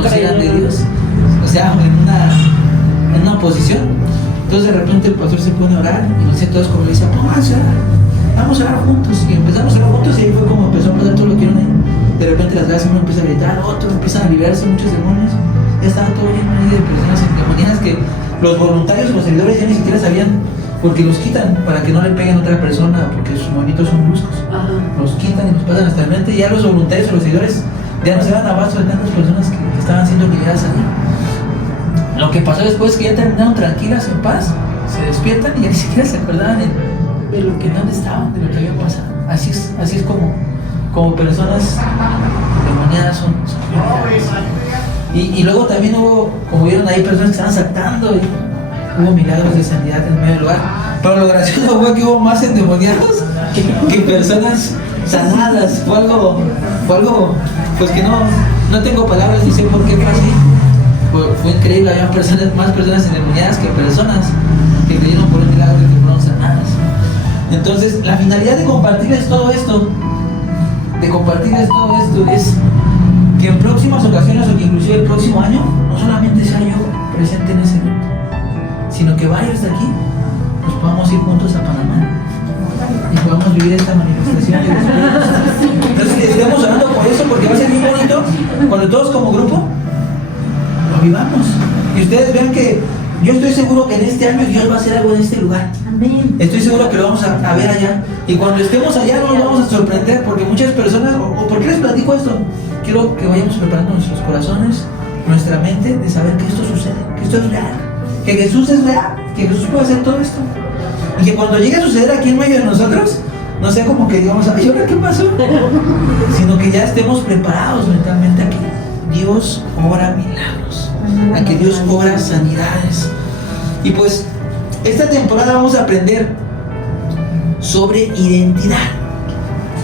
conocieran de Dios, o sea, en una posición. Entonces de repente el pastor se pone a orar y nos dice todos como le dice, vamos a orar juntos. Y empezamos a orar juntos y ahí fue como empezó a pasar todo lo que uno. De repente las gracias uno empieza a gritar, otros empiezan a liberarse muchos demonios. Ya estaba todo lleno ahí de personas endemoniadas que los voluntarios, los servidores ya ni siquiera sabían, porque los quitan para que no le peguen a otra persona, porque sus movimientos son bruscos. Los quitan y los pasan hasta el mente. Y ya los voluntarios o los servidores ya no se dan abasto de tantas personas que estaban siendo liberadas ahí. Lo que pasó después es que ya terminaron tranquilas, en paz, se despiertan y ya ni siquiera se acordaban de lo que dónde estaban, de lo que había pasado. Así es como personas demoniadas son y luego también hubo, como vieron ahí, personas que estaban saltando y hubo milagros de sanidad en medio del lugar. Pero lo gracioso fue que hubo más endemoniados que personas sanadas. Fue algo pues que no tengo palabras ni sé por qué fue así. Fue increíble, había más personas endemoniadas que personas que creyeron por un milagro y que fueron sanadas. Entonces, la finalidad de compartirles todo esto es que en próximas ocasiones o que inclusive el próximo año no solamente sea yo presente en ese evento, sino que varios de aquí nos podamos ir juntos a Panamá y podamos vivir esta manifestación de Dios. Entonces estamos orando por eso, porque va a ser muy bonito cuando todos como grupo lo vivamos y ustedes vean que yo estoy seguro que en este año Dios va a hacer algo en este lugar. Amén. Estoy seguro que lo vamos a ver allá. Y cuando estemos allá no nos vamos a sorprender, porque muchas personas, o ¿por qué les platico esto? Quiero que vayamos preparando nuestros corazones, nuestra mente, de saber que esto sucede, que esto es real, que Jesús es real, que Jesús puede hacer todo esto. Y que cuando llegue a suceder aquí en medio de nosotros, no sea como que digamos, ay, ¿ahora qué pasó? Sino que ya estemos preparados mentalmente aquí. Dios obra milagros, a que Dios obra sanidades. Y pues esta temporada vamos a aprender sobre identidad.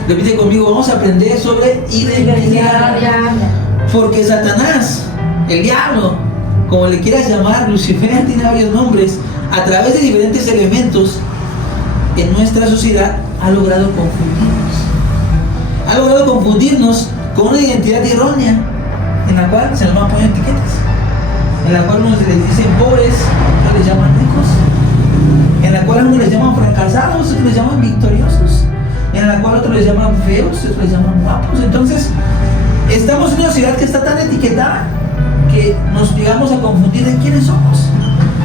Repite conmigo, vamos a aprender sobre identidad. Porque Satanás, el diablo, como le quieras llamar, Lucifer, tiene varios nombres, a través de diferentes elementos en nuestra sociedad ha logrado confundirnos con una identidad errónea, en la cual se nos van a poner etiquetas, en la cual unos les dicen pobres, otros les llaman ricos, en la cual unos les llaman fracasados, otros les llaman victoriosos, en la cual otros les llaman feos, otros les llaman guapos. Entonces estamos en una sociedad que está tan etiquetada que nos llegamos a confundir de quiénes somos.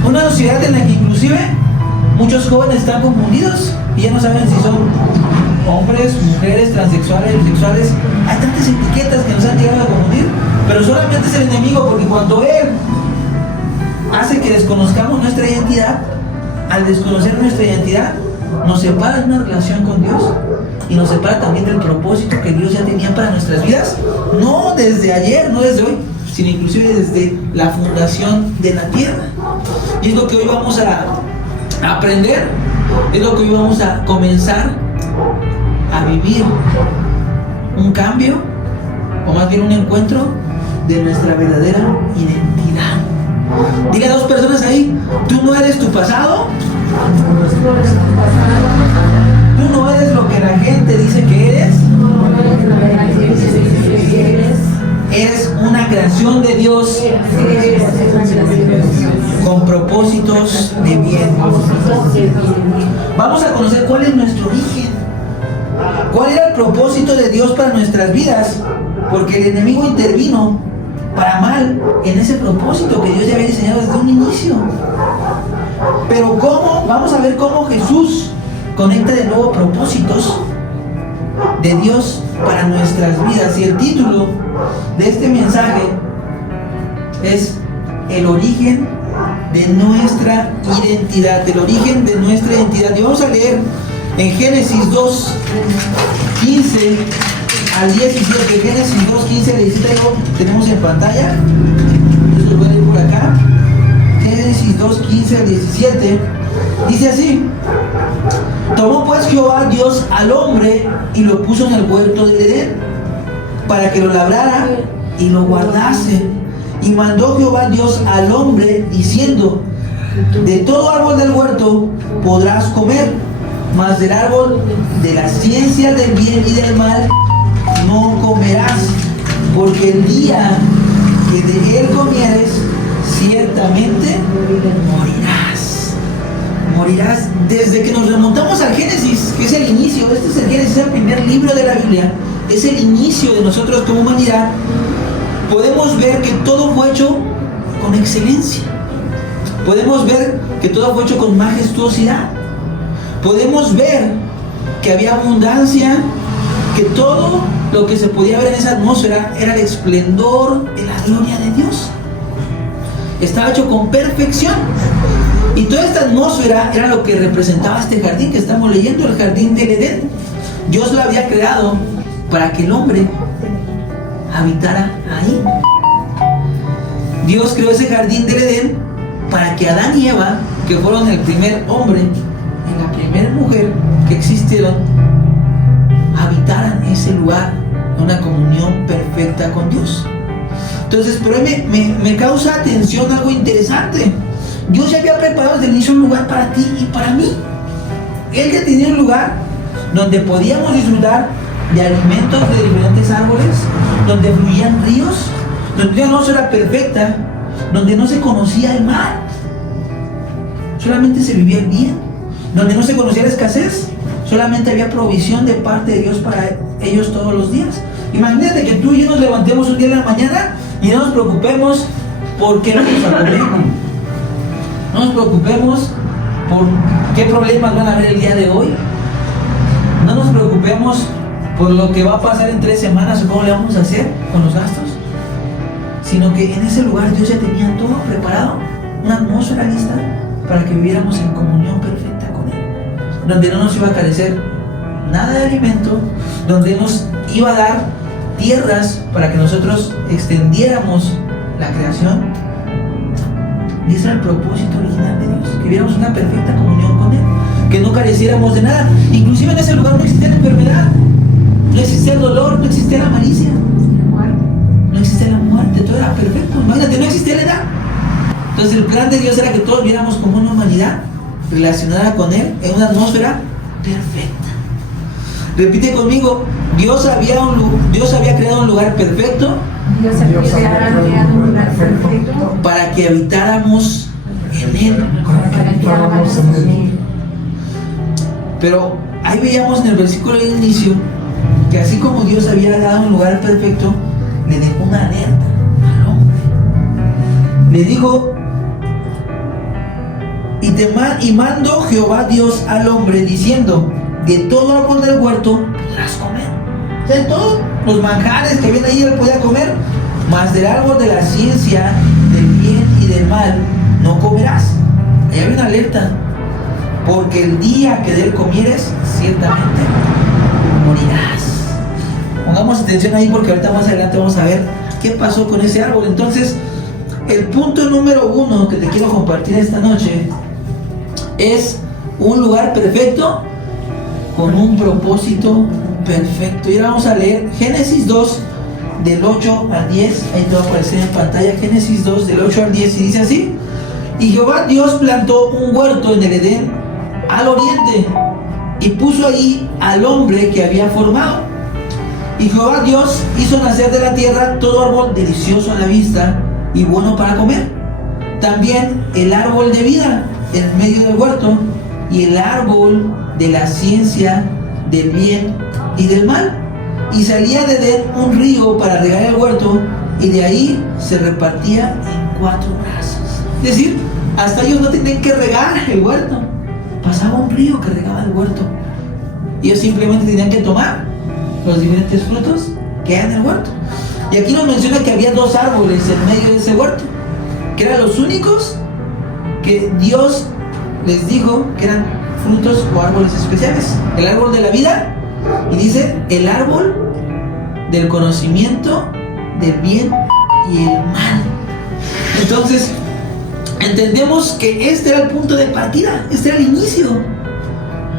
Una sociedad en la que inclusive muchos jóvenes están confundidos y ya no saben si son hombres, mujeres, transexuales, bisexuales. Hay tantas etiquetas que nos han llegado a confundir, pero solamente es el enemigo, porque cuando él hace que desconozcamos nuestra identidad, al desconocer nuestra identidad nos separa de una relación con Dios y nos separa también del propósito que Dios ya tenía para nuestras vidas, no desde ayer, no desde hoy, sino inclusive desde la fundación de la tierra. Y es lo que hoy vamos a aprender, es lo que hoy vamos a comenzar a vivir, un cambio, o más bien un encuentro de nuestra verdadera identidad. Dile a dos personas ahí, tú no eres tu pasado, tú no eres lo que la gente dice que eres, eres una creación de Dios con propósitos de bien. Vamos a conocer cuál es nuestro origen, cuál era el propósito de Dios para nuestras vidas, porque el enemigo intervino para mal en ese propósito que Dios ya había diseñado desde un inicio. Pero ¿cómo? Vamos a ver cómo Jesús conecta de nuevo propósitos de Dios para nuestras vidas. Y el título de este mensaje es el origen de nuestra identidad, el origen de nuestra identidad. Y vamos a leer en Génesis 2, 15 al 17. Génesis 2, 15 al 17 lo tenemos en pantalla. Esto lo voy a leer por acá. Génesis 2, 15 al 17. Dice así: tomó pues Jehová Dios al hombre y lo puso en el huerto del Edén, para que lo labrara y lo guardase. Y mandó Jehová Dios al hombre diciendo: de todo árbol del huerto podrás comer, mas del árbol de la ciencia del bien y del mal no comerás, porque el día que de él comieres, ciertamente morirás. Morirás. Desde que nos remontamos al Génesis, que es el inicio, este es el Génesis, es el primer libro de la Biblia, es el inicio de nosotros como humanidad, podemos ver que todo fue hecho con excelencia. Podemos ver que todo fue hecho con majestuosidad. Podemos ver que había abundancia, que todo lo que se podía ver en esa atmósfera era el esplendor de la gloria de Dios. Estaba hecho con perfección. Y toda esta atmósfera era lo que representaba este jardín que estamos leyendo, el jardín del Edén. Dios lo había creado para que el hombre habitara ahí. Dios creó ese jardín del Edén para que Adán y Eva, que fueron el primer hombre y la primera mujer que existieron, habitaran ese lugar, una comunión perfecta con Dios. Entonces, pero me causa atención algo interesante. Dios ya había preparado desde el inicio un lugar para ti y para mí. Él ya tenía un lugar donde podíamos disfrutar de alimentos de diferentes árboles, donde fluían ríos, donde la atmósfera era perfecta, donde no se conocía el mal, solamente se vivía el bien, donde no se conocía la escasez, solamente había provisión de parte de Dios para ellos todos los días. Imagínate que tú y yo nos levantemos un día en la mañana y no nos preocupemos por qué vamos a comer, no nos preocupemos por qué problemas van a haber el día de hoy, no nos preocupemos por lo que va a pasar en 3 semanas o cómo le vamos a hacer con los gastos, sino que en ese lugar Dios ya tenía todo preparado, una atmósfera lista para que viviéramos en comunión perfecta con Él, donde no nos iba a carecer nada de alimento, donde nos iba a dar tierras para que nosotros extendiéramos la creación. Y ese era el propósito original de Dios, que viviéramos una perfecta comunión con Él, que no careciéramos de nada. Inclusive en ese lugar no existía la enfermedad, no existía el dolor, no existía la malicia, no existía la muerte, todo era perfecto. Imagínate, no existía la edad. Entonces el plan de Dios era que todos viéramos como una humanidad relacionada con Él en una atmósfera perfecta. Repite conmigo, Dios había creado un lugar perfecto. Dios había creado un lugar perfecto para que habitáramos en Él. Pero ahí veíamos en el versículo del inicio que así como Dios había dado un lugar perfecto, le dejó una alerta al hombre. Le dijo: y mandó Jehová Dios al hombre diciendo: de todo árbol del huerto podrás comer. O sea, de todos los manjares que había ahí él podía comer, mas del árbol de la ciencia del bien y del mal no comerás. Ahí había una alerta, porque el día que de él comieres, ciertamente morirás. Pongamos atención ahí, porque ahorita más adelante vamos a ver qué pasó con ese árbol. Entonces, el punto número 1 que te quiero compartir esta noche es un lugar perfecto con un propósito perfecto. Y ahora vamos a leer Génesis 2 del 8 al 10. Ahí te va a aparecer en pantalla Génesis 2 del 8 al 10, y dice así: y Jehová Dios plantó un huerto en el Edén al oriente y puso ahí al hombre que había formado. Y Jehová Dios hizo nacer de la tierra todo árbol delicioso a la vista y bueno para comer, también el árbol de vida en medio del huerto, y el árbol de la ciencia del bien y del mal. Y salía de Edén un río para regar el huerto, y de ahí se repartía en 4 brazos. Es decir, hasta ellos no tenían que regar el huerto, pasaba un río que regaba el huerto. Ellos simplemente tenían que tomar los diferentes frutos que hay en el huerto. Y aquí nos menciona que había 2 árboles en medio de ese huerto, que eran los únicos que Dios les dijo que eran frutos o árboles especiales: el árbol de la vida, y dice el árbol del conocimiento del bien y el mal. Entonces entendemos que este era el punto de partida, este era el inicio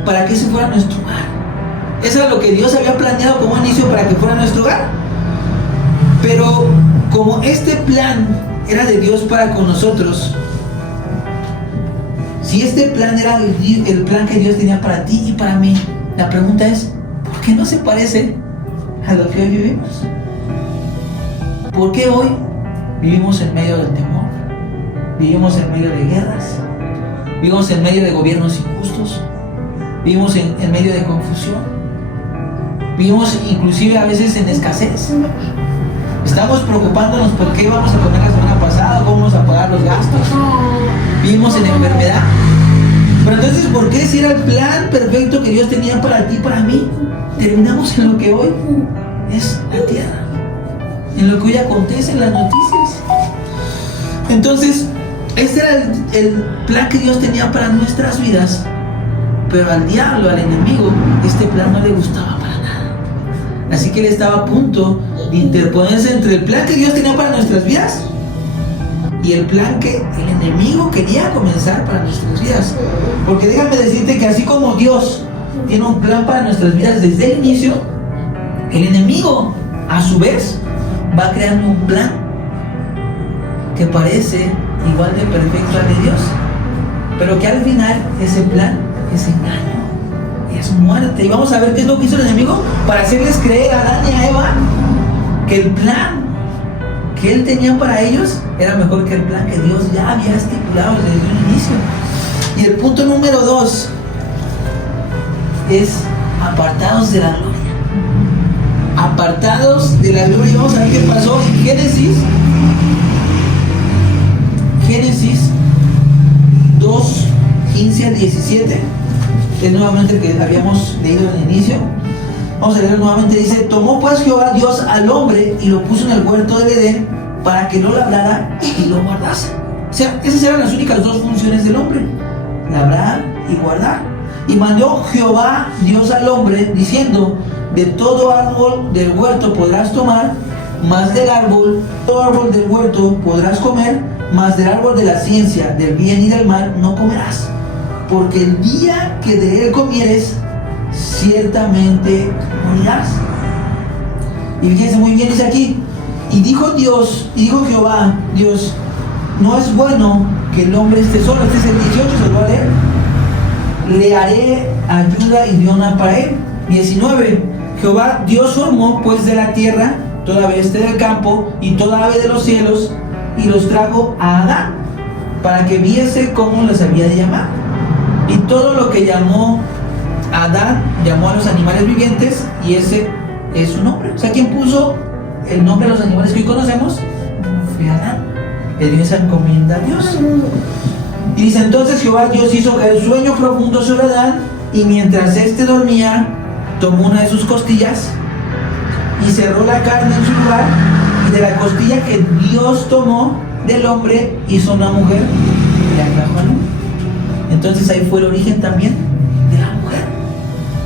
para que ese fuera nuestro hogar. Eso era lo que Dios había planeado como inicio para que fuera nuestro hogar. Pero como este plan era de Dios para con nosotros, si este plan era el plan que Dios tenía para ti y para mí, la pregunta es: ¿por qué no se parece a lo que hoy vivimos? ¿Por qué hoy Vivimos en medio del temor, vivimos en medio de guerras, vivimos en medio de gobiernos injustos, vivimos en medio de confusión, vivimos inclusive a veces en escasez. Estamos preocupándonos por qué vamos a comer la semana pasada, cómo vamos a pagar los gastos. Vivimos en enfermedad. Pero entonces, ¿por qué si era el plan perfecto que Dios tenía para ti y para mí, terminamos en lo que hoy es la tierra? En lo que hoy acontece en las noticias. Entonces, este era el plan que Dios tenía para nuestras vidas. Pero al diablo, al enemigo, este plan no le gustaba para nada. Así que él estaba a punto de interponerse entre el plan que Dios tenía para nuestras vidas y el plan que el enemigo quería comenzar para nuestras vidas. Porque déjame decirte que así como Dios tiene un plan para nuestras vidas desde el inicio, el enemigo, a su vez, va creando un plan que parece igual de perfecto al de Dios, pero que al final ese plan es engaño, es muerte. Y vamos a ver qué es lo que hizo el enemigo para hacerles creer a Adán y a Eva que el plan que él tenía para ellos era mejor que el plan que Dios ya había estipulado desde un inicio. Y el punto número 2 es apartados de la gloria. Apartados de la gloria. Vamos a ver qué pasó en Génesis 2, 15 al 17. Es nuevamente el que habíamos leído en el inicio. Vamos a leer nuevamente. Dice: tomó pues Jehová Dios al hombre y lo puso en el huerto del Edén para que lo labrara y lo guardase. O sea, esas eran las únicas dos funciones del hombre: labrar y guardar. Y mandó Jehová Dios al hombre diciendo: de todo árbol del huerto podrás tomar, mas del árbol, todo árbol del huerto podrás comer, mas del árbol de la ciencia, del bien y del mal no comerás, porque el día que de él comieres, ciertamente morirás. Y fíjense muy bien, dice aquí: y dijo Jehová Dios, no es bueno que el hombre esté solo. Este es el 18, se lo voy a leer. Le haré ayuda idónea para él. 19. Jehová Dios formó pues de la tierra toda bestia del campo y toda ave de los cielos, y los trajo a Adán para que viese cómo les había de llamar. Y todo lo que llamó Adán, llamó a los animales vivientes, y ese es su nombre. O sea, ¿quién puso el nombre de los animales que hoy conocemos? Fue Adán. Le dio esa encomienda a Dios. Y dice: entonces Jehová Dios hizo caer sueño profundo sobre Adán, y mientras éste dormía, tomó una de sus costillas y cerró la carne en su lugar, y de la costilla que Dios tomó del hombre hizo una mujer y la trajo al hombre. Entonces ahí fue el origen también de la mujer.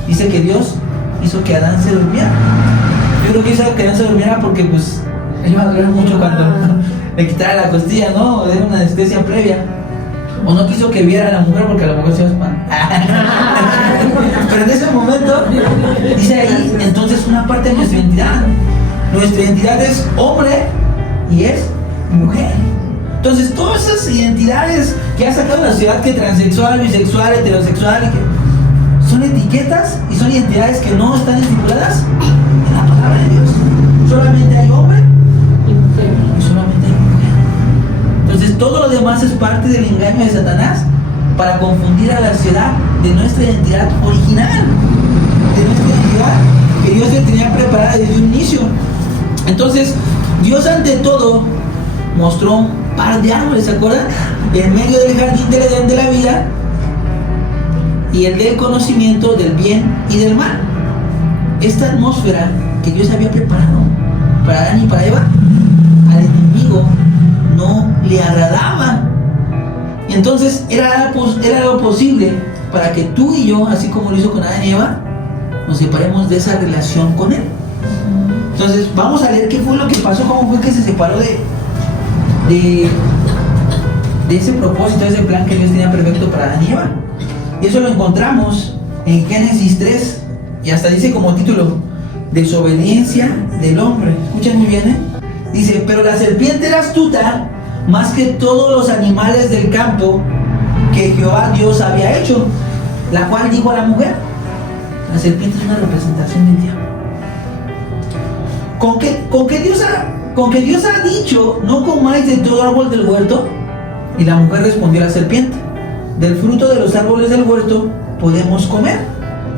Dice que Dios hizo que Adán se durmiera. Yo creo que hizo que Adán se durmiera porque pues él iba a doler mucho cuando le quitara la costilla, ¿no? O era una anestesia previa. O no quiso que viera a la mujer porque a la mujer se va a espantar. Pero en ese momento, dice ahí, entonces una parte de nuestra identidad. Nuestra identidad es hombre y es mujer. Entonces todas esas identidades que ha sacado la sociedad, que transexual, bisexual, heterosexual, que son etiquetas y son identidades que no están estipuladas en la palabra de Dios. Solamente hay hombre y mujer, y solamente hay mujer. Entonces todo lo demás es parte del engaño de Satanás para confundir a la sociedad de nuestra identidad original, de nuestra identidad que Dios ya tenía preparada desde un inicio. Entonces Dios ante todo mostró un par de árboles, ¿se acuerdan? En medio del jardín del Edén de la vida, y el del conocimiento del bien y del mal. Esta atmósfera que Dios había preparado para Adán y para Eva, al enemigo no le agradaba. Y entonces era algo posible para que tú y yo, así como lo hizo con Adán y Eva, nos separemos de esa relación con él. Entonces vamos a leer qué fue lo que pasó, cómo fue que se separó de ese propósito, de ese plan que Dios tenía perfecto para Adán y Eva. Y eso lo encontramos en Génesis 3, y hasta dice como título: desobediencia del hombre. Escuchen muy bien, dice: pero la serpiente era astuta más que todos los animales del campo que Jehová Dios había hecho, la cual dijo a la mujer. La serpiente es una representación del diablo. con que Dios ha dicho, no comáis de todo árbol del huerto. Y la mujer respondió a la serpiente, del fruto de los árboles del huerto podemos comer,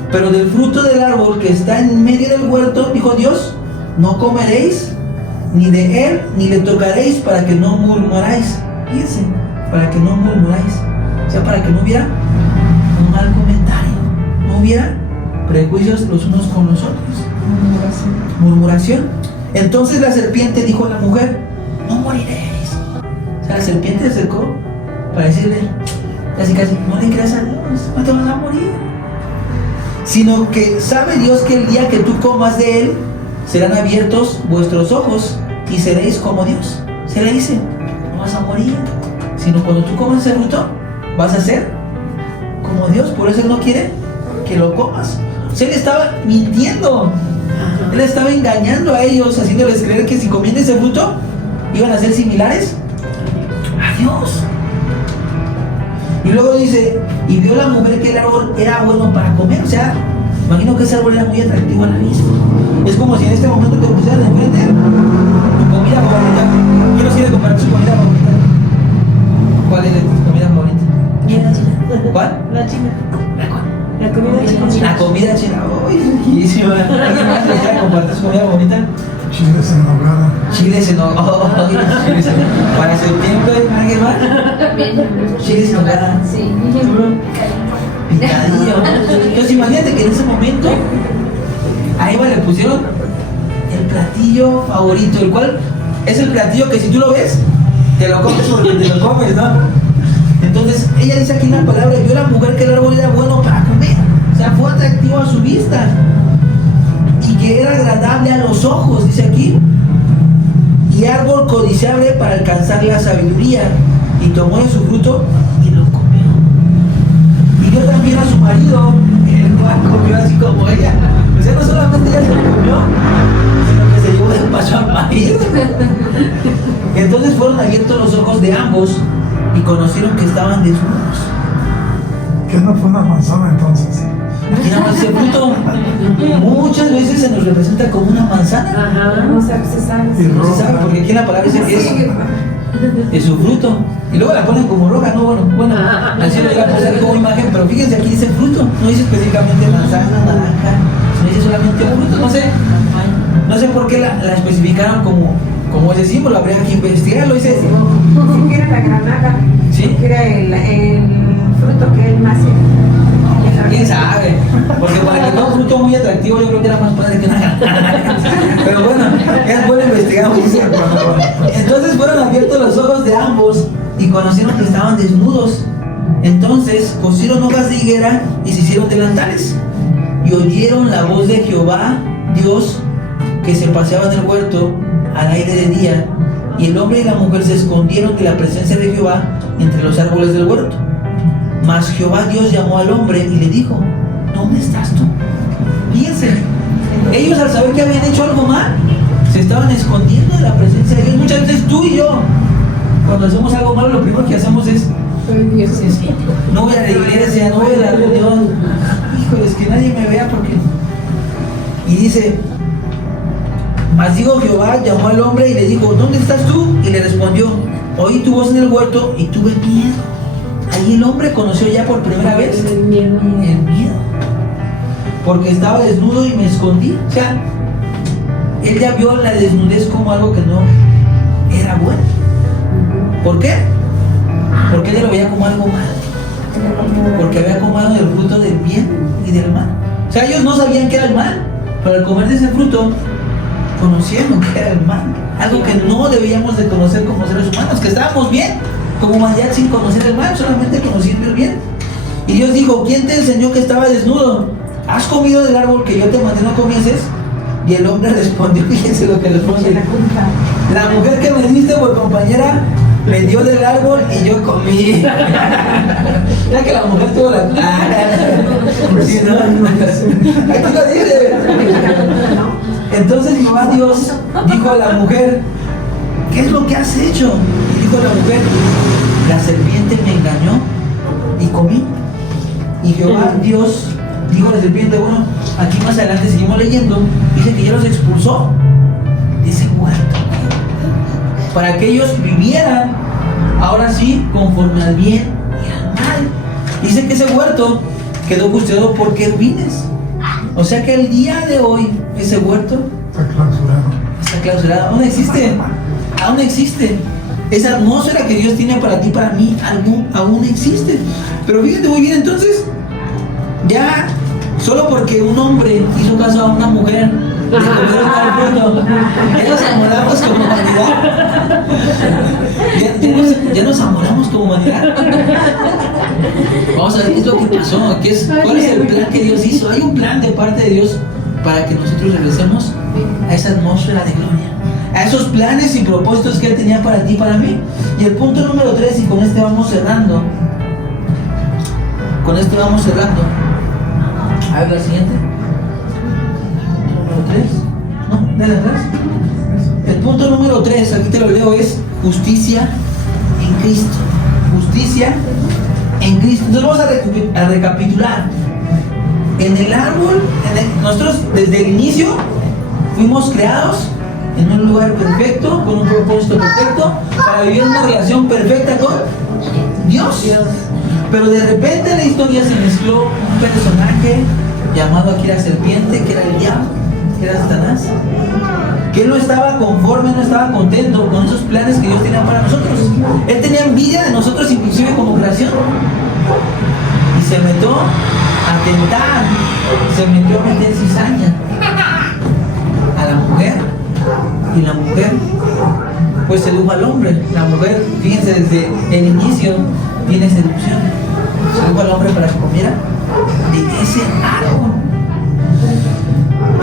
pero del fruto del árbol que está en medio del huerto, dijo Dios, no comeréis ni de él, ni le tocaréis, para que no murmuráis. Fíjense, para que no murmuráis. O sea, para que no hubiera un mal comentario, no hubiera prejuicios los unos con los otros. Murmuración. Entonces la serpiente dijo a la mujer, no moriréis. O sea, la serpiente se acercó para decirle, casi, no le creas a Dios, no te vas a morir. Sino que sabe Dios que el día que tú comas de él, serán abiertos vuestros ojos y seréis como Dios. Se le dice, no vas a morir, sino cuando tú comas ese fruto, vas a ser como Dios. Por eso él no quiere que lo comas. O sea, él estaba mintiendo. Él estaba engañando a ellos, haciéndoles creer que si comían ese fruto, iban a ser similares a Dios. Y luego dice, y vio la mujer que el árbol era bueno para comer. O sea, imagino que ese árbol era muy atractivo a la vista. Es como si en este momento te pusieran enfrente tu comida favorita. ¿Quién nos quiere compartir su comida favorita? ¿Cuál es tu comida favorita? La china. ¿Cuál? La china. ¿Cuál? La comida china. La comida china. ¡Uy, riquísima! ¿Alguien más le quiere compartir su comida favorita? Chiles en nogada. Chiles en nogada. Chiles en nogada. Para septiembre, ¿alguien más? Chiles en nogada. Sí. Picadillo. Entonces imagínate que en ese momento a Eva le pusieron el platillo favorito, el cual es el platillo que si tú lo ves, te lo comes porque te lo comes, ¿no? Entonces ella dice aquí en la palabra, vio la mujer que el árbol era bueno para comer, o sea, fue atractivo a su vista y que era agradable a los ojos, dice aquí, y árbol codiciable para alcanzar la sabiduría, y tomó de su fruto y lo comió. Y dio también a su marido, el cual comió así como ella. O sea, no solamente ella se lo comió, sino que se llevó de paso al marido. Entonces fueron abiertos los ojos de ambos y conocieron que estaban desnudos. ¿Qué no fue una manzana entonces? Aquí nada más dice fruto. Muchas veces se nos representa como una manzana. Ajá. No se sabe. Y No se sabe, porque aquí en la palabra dice que es su fruto. Y luego la ponen como roja, ¿no? Bueno, así lo voy a poner como imagen, pero fíjense, aquí dice fruto. No dice específicamente manzana, naranja, sino dice solamente un fruto. No sé por qué la especificaron como ese símbolo, habría que investigarlo. Dice, Si quiere la granada, ¿sí? si quiere el fruto que él más ¿Quién sabe? Porque para que fuera un fruto muy atractivo, yo creo que era más padre que una granada. Pero bueno, es bueno investigar. Entonces fueron abiertos los ojos de ambos y conocieron que estaban desnudos. Entonces cosieron hojas de higuera y se hicieron delantales. Y oyeron la voz de Jehová, Dios, que se paseaba en el huerto al aire de día. Y el hombre y la mujer se escondieron de la presencia de Jehová entre los árboles del huerto. Mas Jehová Dios llamó al hombre y le dijo, ¿dónde estás tú? Fíjense, ellos al saber que habían hecho algo mal, se estaban escondiendo de la presencia de Dios. Muchas veces tú y yo, cuando hacemos algo malo, lo primero que hacemos es no voy a la iglesia, no voy a la reunión. Híjole, es que nadie me vea porque... Y dice, mas digo, Jehová llamó al hombre y le dijo, ¿dónde estás tú? Y le respondió, oí tu voz en el huerto y tuve miedo. Ahí el hombre conoció ya por primera vez el miedo. Porque estaba desnudo y me escondí. O sea, él ya vio la desnudez como algo que no era bueno. ¿Por qué? Porque él lo veía como algo malo. Porque había comido del fruto del bien y del mal. O sea, ellos no sabían que era el mal, pero al comer de ese fruto, conocieron que era el mal. Algo que no debíamos de conocer como seres humanos, que estábamos bien, como Mayat, sin conocer el mal, solamente conociendo el bien. Y Dios dijo, ¿quién te enseñó que estaba desnudo? ¿Has comido del árbol que yo te mandé no comieses? Y el hombre respondió, fíjense lo que responde, la mujer que me diste por compañera me dio del árbol y yo comí. Ya que la mujer tuvo la... ¿Sí, no? Aquí lo dice. Entonces Jehová Dios dijo a la mujer, ¿qué es lo que has hecho? Y dijo la mujer, la serpiente me engañó y comí. Y Jehová Dios dijo a la serpiente, bueno, aquí más adelante seguimos leyendo, dice que ya los expulsó de ese huerto. para que ellos vivieran, ahora sí, conforme al bien y al mal. Dice que ese huerto quedó custodiado por querubines. O sea que el día de hoy, ese huerto Está clausurado. está clausurado. Aún existe. Aún existe. Esa atmósfera que Dios tiene para ti, para mí, aún existe. Pero fíjate muy bien, entonces, ya solo porque un hombre hizo caso a una mujer de comer tal fruto, ya nos amoramos como humanidad. Ya nos amoramos como humanidad. Vamos a ver qué es lo que pasó, cuál es el plan que Dios hizo. Hay un plan de parte de Dios para que nosotros regresemos a esa atmósfera de gloria, a esos planes y propósitos que Él tenía para ti y para mí. Y el punto número 3, y con este vamos cerrando. A ver la siguiente. Número 3. No, dale atrás. El punto número 3, aquí te lo leo, es justicia en Cristo. Justicia en Cristo. Entonces vamos a recapitular. En el árbol, nosotros desde el inicio fuimos creados en un lugar perfecto, con un propósito perfecto, para vivir una relación perfecta con Dios. Pero de repente en la historia se mezcló un personaje llamado aquí la serpiente, que era el diablo, que era Satanás, que él no estaba conforme, no estaba contento con esos planes que Dios tenía para nosotros. Él tenía envidia de nosotros, inclusive como creación, y se metió a tentar, se metió a meter cizaña a la mujer, y la mujer pues sedujo al hombre. La mujer, fíjense, desde el inicio tiene seducción. Sedujo al hombre para que comiera de ese árbol.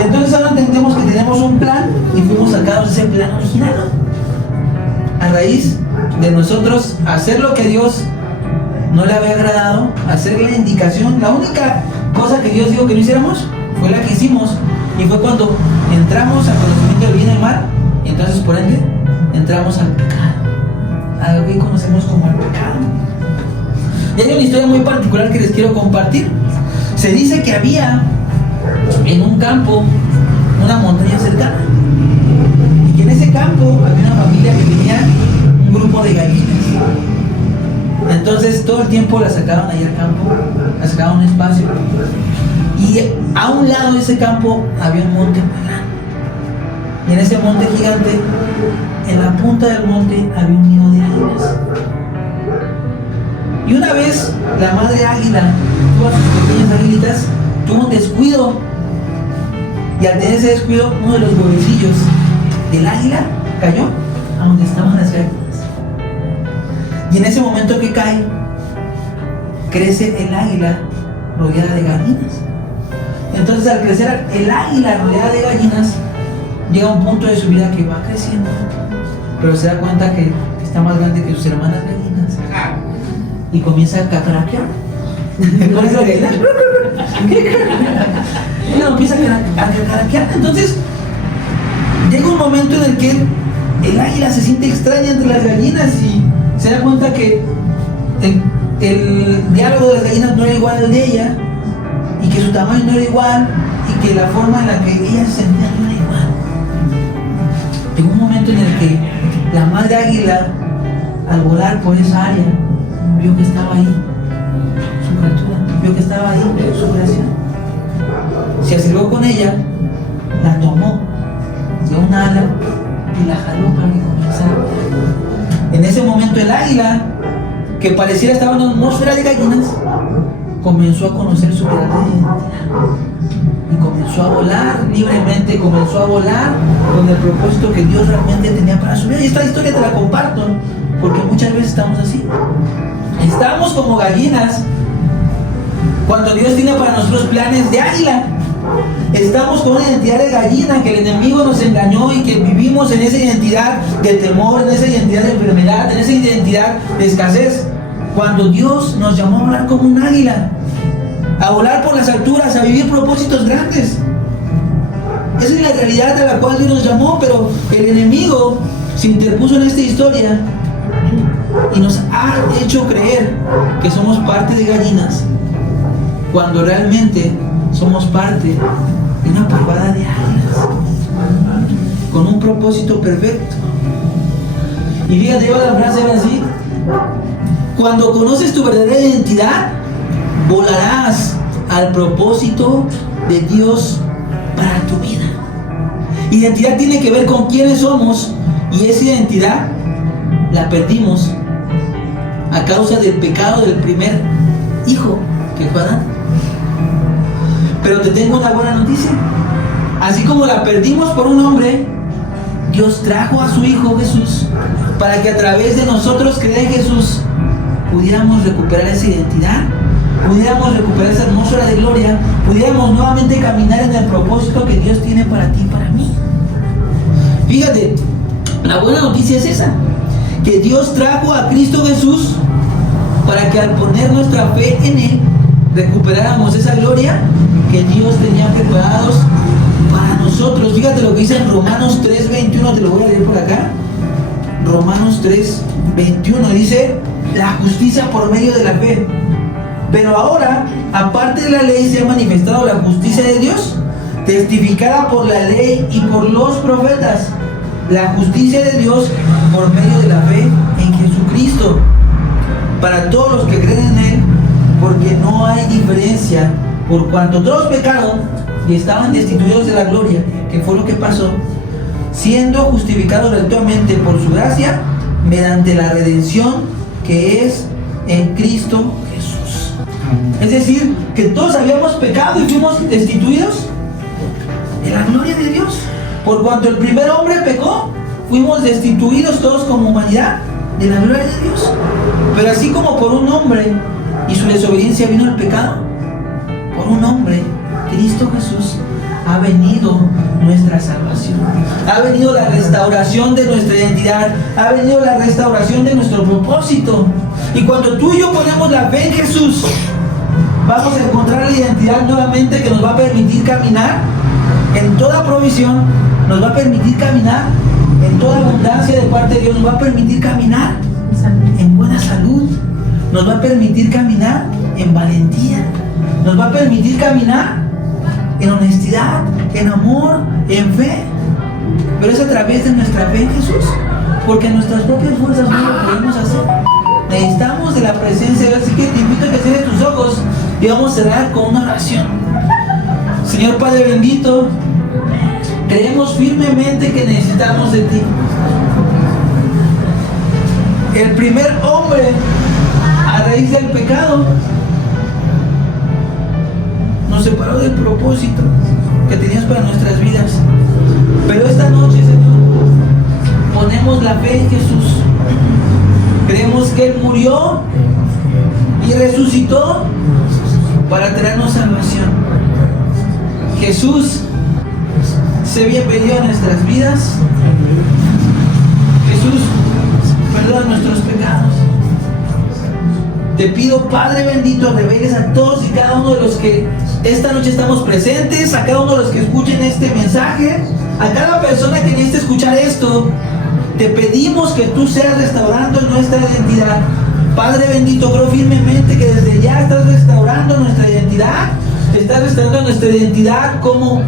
Entonces ahora entendemos que tenemos un plan y fuimos sacados de ese plan original. A raíz de nosotros hacer lo que Dios no le había agradado, hacer la indicación, la única cosa que Dios dijo que no hiciéramos fue la que hicimos, y fue cuando entramos al conocimiento del bien y el mal, y entonces por ende entramos al pecado, a lo que conocemos como el pecado. Y hay una historia muy particular que les quiero compartir. Se dice que había en un campo una montaña cercana, y que en ese campo había una familia que tenía un grupo de gallinas. Entonces todo el tiempo la sacaban ahí al campo, la sacaban a un espacio, y a un lado de ese campo había un monte muy grande. Y en ese monte gigante, en la punta del monte, había un nido de águilas. Y una vez la madre águila, todas sus pequeñas aguilitas, tuvo un descuido, y al tener ese descuido, uno de los huevecillos del águila cayó a donde estaban las gallinas. Y en ese momento que cae, crece el águila rodeada de gallinas. Entonces al crecer el águila rodeada de gallinas, llega a un punto de su vida que va creciendo, pero se da cuenta que está más grande que sus hermanas gallinas, y comienza a cacaraquear. ¿Cuál es la gallina? Y lo empieza a cacaraquear. Entonces llega un momento en el que el águila se siente extraña entre las gallinas y se da cuenta que el diálogo de las gallinas no era igual al de ella, y que su tamaño no era igual, y que la forma en la que ella se sentía no era igual. Llegó un momento en el que la madre águila, al volar por esa área, vio que estaba ahí su criatura, vio que estaba ahí su creación. Se acercó con ella, la tomó de un ala y la jaló para que comenzara a volar. En ese momento el águila, que pareciera estar en una atmósfera de gallinas, comenzó a conocer su verdadera identidad y comenzó a volar libremente, comenzó a volar con el propósito que Dios realmente tenía para su vida. Y esta historia te la comparto porque muchas veces estamos así. Estamos como gallinas cuando Dios tiene para nosotros planes de águila. Estamos con una identidad de gallina que el enemigo nos engañó, y que vivimos en esa identidad de temor, en esa identidad de enfermedad, en esa identidad de escasez, cuando Dios nos llamó a volar como un águila, a volar por las alturas, a vivir propósitos grandes. Esa es la realidad a la cual Dios nos llamó, pero el enemigo se interpuso en esta historia y nos ha hecho creer que somos parte de gallinas, cuando realmente somos parte de una parvada de águilas con un propósito perfecto. Y fíjate, yo la frase era así: cuando conoces tu verdadera identidad, volarás al propósito de Dios para tu vida. Identidad tiene que ver con quiénes somos, y esa identidad la perdimos a causa del pecado del primer hijo, que fue Adán. Pero te tengo una buena noticia: así como la perdimos por un hombre, Dios trajo a su Hijo Jesús para que a través de nosotros, creer en Jesús, pudiéramos recuperar esa identidad, pudiéramos recuperar esa atmósfera de gloria, pudiéramos nuevamente caminar en el propósito que Dios tiene para ti y para mí. Fíjate, la buena noticia es esa: que Dios trajo a Cristo Jesús para que al poner nuestra fe en Él, recuperáramos esa gloria que Dios tenía preparados para nosotros. Fíjate lo que dice en Romanos 3:21, te lo voy a leer por acá. Romanos 3:21 dice: la justicia por medio de la fe. Pero ahora, aparte de la ley, se ha manifestado la justicia de Dios, testificada por la ley y por los profetas. La justicia de Dios por medio de la fe en Jesucristo, para todos los que creen en Él, porque no hay diferencia, por cuanto todos pecaron y estaban destituidos de la gloria, que fue lo que pasó, siendo justificados gratuitamente por su gracia, mediante la redención que es en Cristo Jesús. Es decir, que todos habíamos pecado y fuimos destituidos de la gloria de Dios. Por cuanto el primer hombre pecó, fuimos destituidos todos como humanidad de la gloria de Dios. Pero así como por un hombre y su desobediencia vino el pecado, por un hombre, Cristo Jesús, ha venido nuestra salvación, ha venido la restauración de nuestra identidad, ha venido la restauración de nuestro propósito. Y cuando tú y yo ponemos la fe en Jesús, vamos a encontrar la identidad nuevamente que nos va a permitir caminar en toda provisión, nos va a permitir caminar en toda abundancia de parte de Dios, nos va a permitir caminar en buena salud, nos va a permitir caminar en valentía, nos va a permitir caminar en honestidad, en amor, en fe. Pero es a través de nuestra fe en Jesús, porque en nuestras propias fuerzas no lo podemos hacer. Necesitamos de la presencia de Dios. Así que te invito a que cierres tus ojos y vamos a cerrar con una oración. Señor Padre bendito, creemos firmemente que necesitamos de ti. El primer hombre, a raíz del pecado, nos separó del propósito que tenías para nuestras vidas. Pero esta noche, Señor, ponemos la fe en Jesús. Creemos que Él murió y resucitó para traernos salvación. Jesús, sé bienvenido a nuestras vidas. Jesús, perdona nuestros pecados. Te pido, Padre bendito, reveles a todos y cada uno de los que esta noche estamos presentes, a cada uno de los que escuchen este mensaje, a cada persona que necesite escuchar esto. Te pedimos que tú seas restaurando nuestra identidad. Padre bendito, creo firmemente que desde ya estás restaurando nuestra identidad. Estás restaurando nuestra identidad como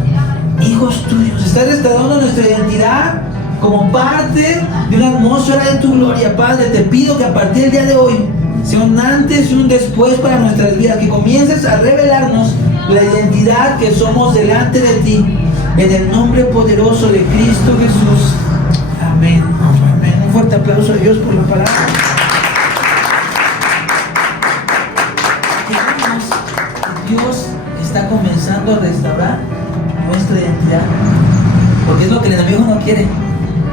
hijos tuyos. Estás restaurando nuestra identidad como parte de una atmósfera de tu gloria. Padre, te pido que a partir del día de hoy sea un antes y un después para nuestras vidas, que comiences a revelarnos la identidad que somos delante de ti, en el nombre poderoso de Cristo Jesús. Amén. Amén. Un fuerte aplauso a Dios por la palabra. Dios está comenzando a restaurar nuestra identidad, porque es lo que el enemigo no quiere,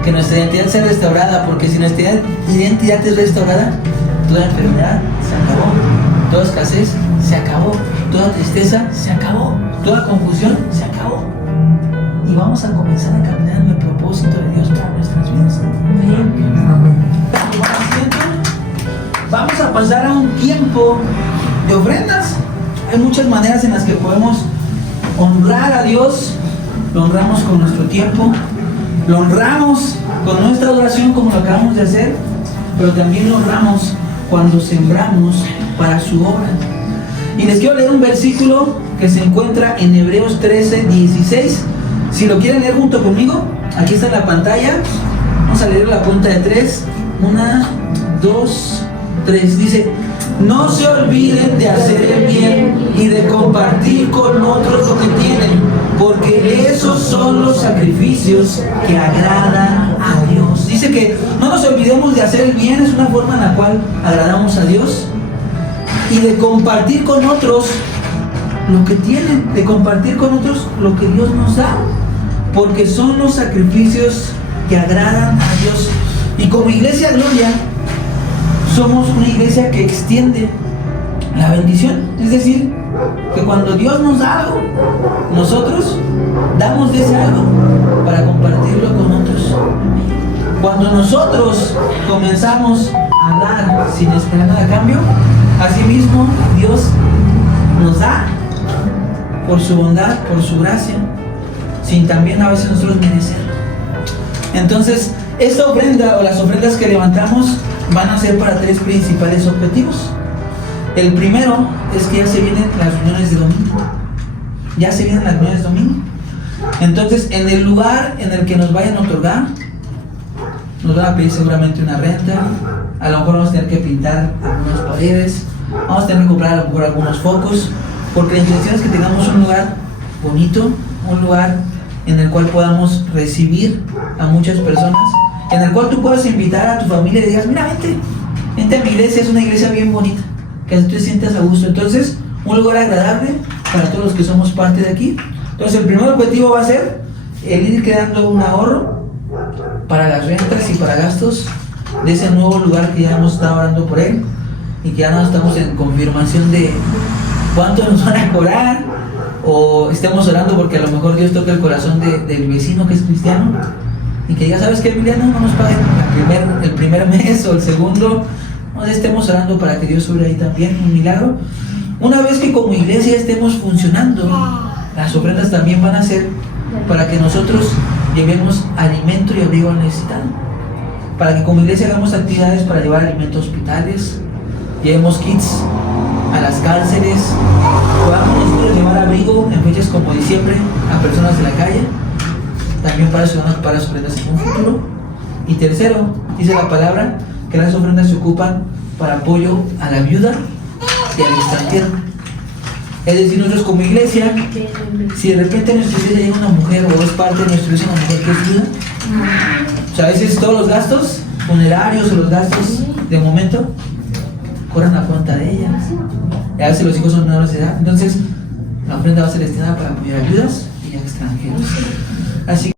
que nuestra identidad sea restaurada, porque si nuestra identidad es restaurada, toda enfermedad se acabó, toda escasez se acabó, toda tristeza se acabó, toda confusión se acabó, y vamos a comenzar a caminar en el propósito de Dios para nuestras vidas. Vamos a pasar a un tiempo de ofrendas. Hay muchas maneras en las que podemos honrar a Dios. Lo honramos con nuestro tiempo, lo honramos con nuestra adoración, como lo acabamos de hacer, pero también lo honramos cuando sembramos para su obra. Y les quiero leer un versículo que se encuentra en Hebreos 13:16. Si lo quieren leer junto conmigo, aquí está en la pantalla. Vamos a leer la cuenta de 3. 1, 2, 3. Dice, no se olviden de hacer el bien y de compartir con otros lo que tienen, porque esos son los sacrificios que agradan a Dios. Dice que no nos olvidemos de hacer el bien, es una forma en la cual agradamos a Dios, y de compartir con otros lo que tienen, de compartir con otros lo que Dios nos da, porque son los sacrificios que agradan a Dios. Y como Iglesia Gloria, somos una iglesia que extiende la bendición. Es decir, que cuando Dios nos da algo, nosotros damos de ese algo para compartirlo con otros. Cuando nosotros comenzamos a dar sin esperar nada a cambio, asimismo Dios nos da por su bondad, por su gracia, sin también a veces nosotros merecerlo. Entonces, esta ofrenda o las ofrendas que levantamos van a ser para 3 principales objetivos. El primero es que ya se vienen las reuniones de domingo. Ya se vienen las reuniones de domingo. Entonces, en el lugar en el que nos vayan a otorgar, nos van a pedir seguramente una renta. A lo mejor vamos a tener que pintar algunas paredes. Vamos a tener que comprar a lo mejor algunos focos. Porque la intención es que tengamos un lugar bonito, un lugar en el cual podamos recibir a muchas personas, en el cual tú puedas invitar a tu familia y digas, mira, vente a mi iglesia, es una iglesia bien bonita, que tú te sientas a gusto. Entonces, un lugar agradable para todos los que somos parte de aquí. Entonces, el primer objetivo va a ser el ir creando un ahorro para las rentas y para gastos de ese nuevo lugar que ya hemos estado orando por él, y que ya no estamos en confirmación de cuánto nos van a cobrar, o estemos orando porque a lo mejor Dios toca el corazón del vecino que es cristiano, y que diga, ¿sabes qué, Emiliano? No nos paguen el primer mes o el segundo. No estemos orando para que Dios sobre ahí también un milagro. Una vez que como iglesia estemos funcionando, las ofrendas también van a ser para que nosotros llevemos alimento y abrigo al necesitado, para que como iglesia hagamos actividades para llevar alimento a hospitales, llevemos kits a las cárceles, podamos nosotros llevar abrigo en fechas como diciembre a personas de la calle, también para ciudadanos, para las ofrendas en un futuro. Y tercero, dice la palabra que las ofrendas se ocupan para apoyo a la viuda y al extranjero. Es decir, nosotros como iglesia, si de repente en nuestra iglesia llega una mujer o es parte de nuestra iglesia una mujer que es viuda, o sea, a veces todos los gastos funerarios o los gastos de momento corren a cuenta de ella. Y a veces los hijos son menores de edad. Entonces, la ofrenda va a ser destinada para apoyar a viudas y a extranjeros. Así